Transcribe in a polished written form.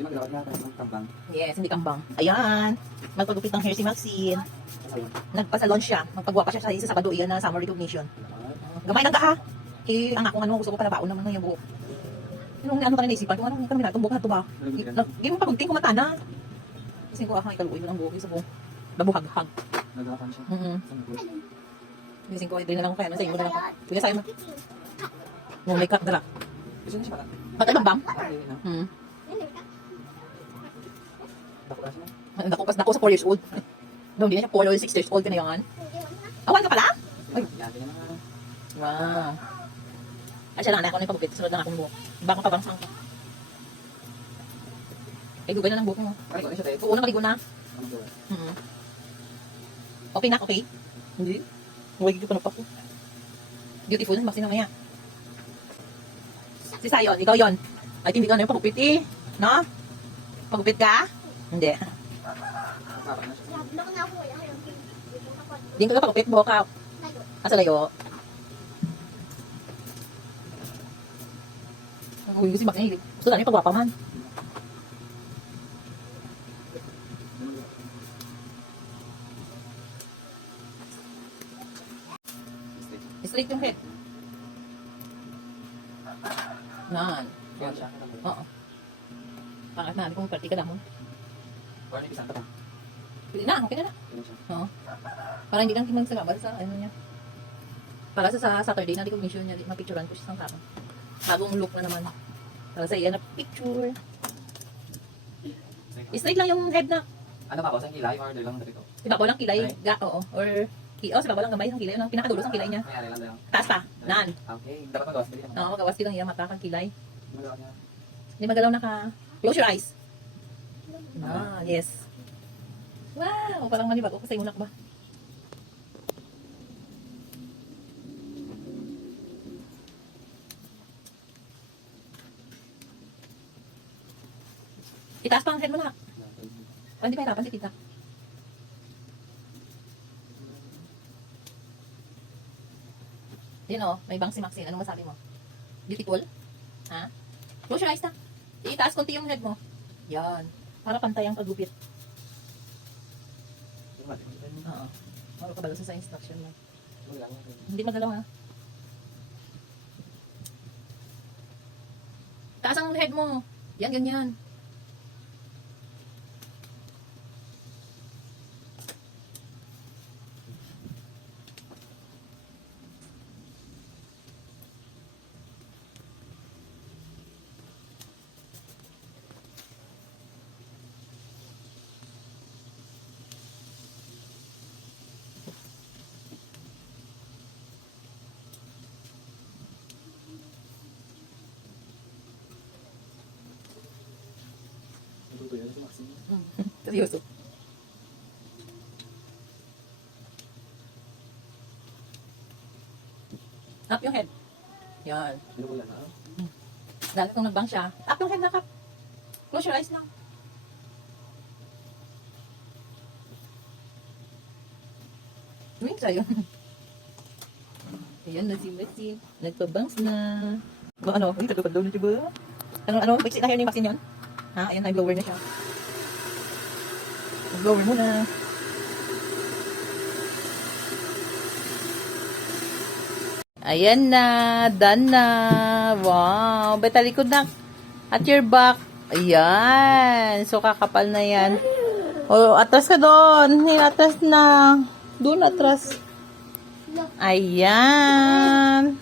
Di ba gawin natin ng tambang? Yes, hindi kambang. Ayan. Magpagupit ng hair si Maxine. Nagpasalon siya. Magpagwapa siya sa Sabado. Iyan na summer recognition. Gamay lang ka ha. Eh, ang akong ano, gusto ko pala baon naman ng yung buhok. Yung ano ka na naisipan, kung ano, kami natong buhok na ito ba? Hindi mo pa kunting kumata na. Kasi ko ikaluoy mo ng buhok. Isa po. Nabuhag-hag. Nagawakan siya. Kasi ko, din na lang ko kaya. Sa iyo na lang ko. Sige sa'yo mo. Yung makeup dala. Gusto niya siya ba? Patay bang? Dako na siya. Dako sa 4 years old. No, hindi na siya 4 or 6 years old ka na yan. Awan ka pala? Ay. Yan, ganyan na. Wow. Ay, siya lang. Ako na yung pagupit. Sunod na akong buhok. Baka pabangsang ka. Ay, gugay na ng buhok mo. Ay, ikaw na siya tayo. Oo na, maligo na. Ano ba? Okay na, okay? Hindi. Huwag ko pa na pa ko. Beautiful na, baksin mamaya. Si Sayon, ikaw yon. Ay, hindi ka na yung pagupit eh. No? Pagupit ka? Hindi. Parang na siya. Hindi ka pagupit, buhok ka. Asa layo? Uy, kasi bakit hilig. Gusto na yung pagwapa man. Straight yung head. Nan. Yan siya. Oo. Pangat na, kung party ka lang mo. Parang isang tapang. Pwede na, okay na. Yan siya. Oo. Para hindi lang magsagabal sa ano niya. Para sa Saturday na recognition niya, mapicturean ko siya sa kapang. Bagong look na naman. Para sa iya na picture. Straight lang yung head na. Ano pa ba? Saan kilay? Or lang dito? Diba ko lang kilay, oo. Or, sa baba lang gamay ang kilay. Ang pinakadulo ang kilay niya. Mayari lang lang. Taas pa, nan. Okay. Dapat magawas ba dito? Oo, magawas lang iya, mata kang kilay. Magawa niya. Hindi magalaw na ka. Close your eyes. Ah, yes. Wow, parang manibago ko sa imunak ba? Itaas pa ang head mo na. Hindi pa hirapan si tita. Yun o, may bang si Maxine. Anong masabi mo? Beautiful? Ha? Close your eyes na. Itaas konti yung head mo. Yan. Para pantay ang paggupit. Oo. Maro ka balo sa instruction mo. Hindi magalaw ha. Taas ang head mo. Yan, ganyan. Seryoso. Up yung head. Yan. Dahil kung nagbang siya, up yung head na kap. Close your eyes lang. Wait sa'yo. Ayan na si Maxine. Nagpabangs na. Ba ano? Ay, tagapad daw na siya ba? Ano? Biksi na hair ni Maxine yun? Ha? Ayan, high blower na siya. Blower muna. Ayan na. Done na. Wow. Betalikod na. At your back. Ayan. So, kakapal na yan. O, atras ka doon. Atras na. Doon atras. Ayan.